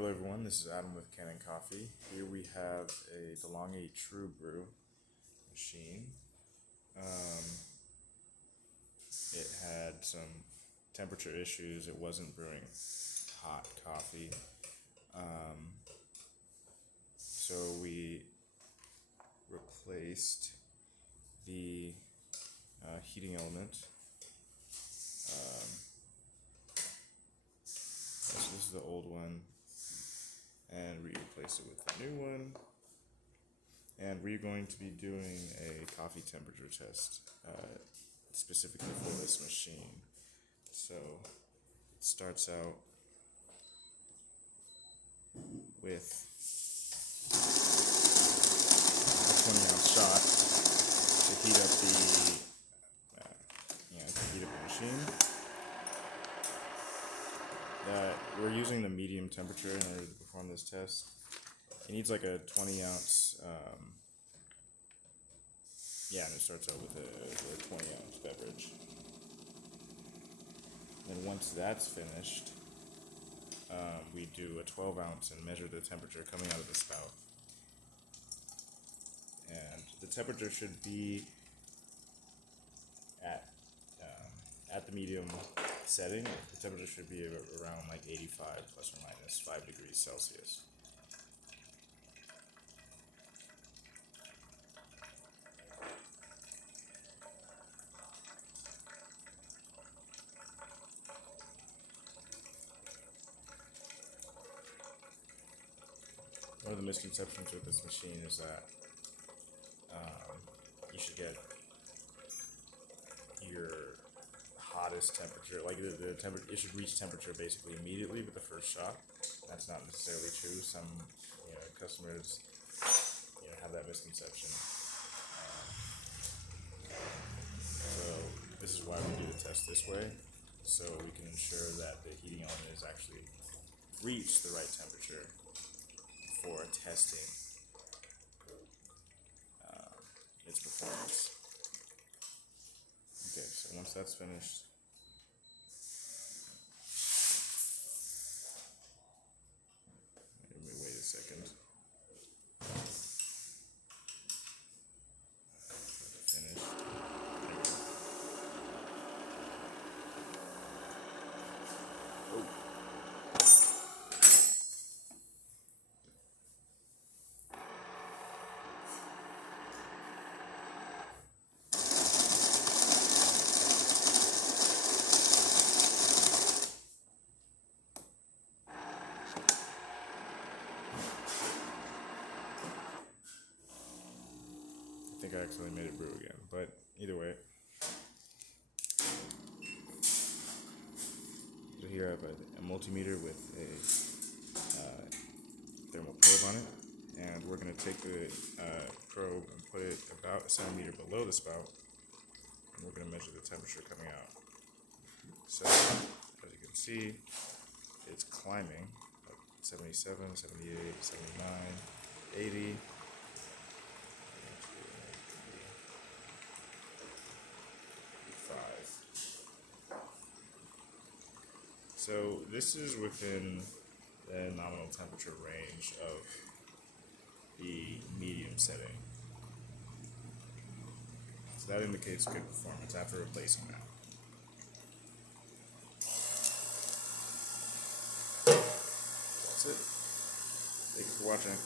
Hello everyone, this is Adam with Kanen Coffee. Here we have a DeLonghi Truebrew machine. It had some temperature issues. It wasn't brewing hot coffee. So we replaced the heating element. So this is the old one, and we replaced it with the new one. And we're going to be doing a coffee temperature test specifically for this machine. So it starts out with a 20-ounce shot to heat up the machine. We're using the medium temperature in order to perform this test. It needs like a 20-ounce. And it starts out with a 20-ounce beverage. Then once that's finished, we do a 12-ounce and measure the temperature coming out of the spout. And the temperature should be at the medium setting. The temperature should be around like 85 plus or minus 5 degrees Celsius. One of the misconceptions with this machine is that you should get your hottest temperature, like the temperature, it should reach temperature basically immediately with the first shot. That's not necessarily true. Some customers have that misconception. So this is why we do the test this way, so we can ensure that the heating element is actually reached the right temperature for testing its performance. Okay, so once that's finished, let me wait a second. Finished. Oh. I think I accidentally made it brew again, but either way. So here I have a multimeter with a thermal probe on it, and we're going to take the probe and put it about a centimeter below the spout, and we're going to measure the temperature coming out. So, as you can see, it's climbing up 77, 78, 79, 80. So this is within the nominal temperature range of the medium setting. So that indicates good performance after replacing that. That's it. Thank you for watching.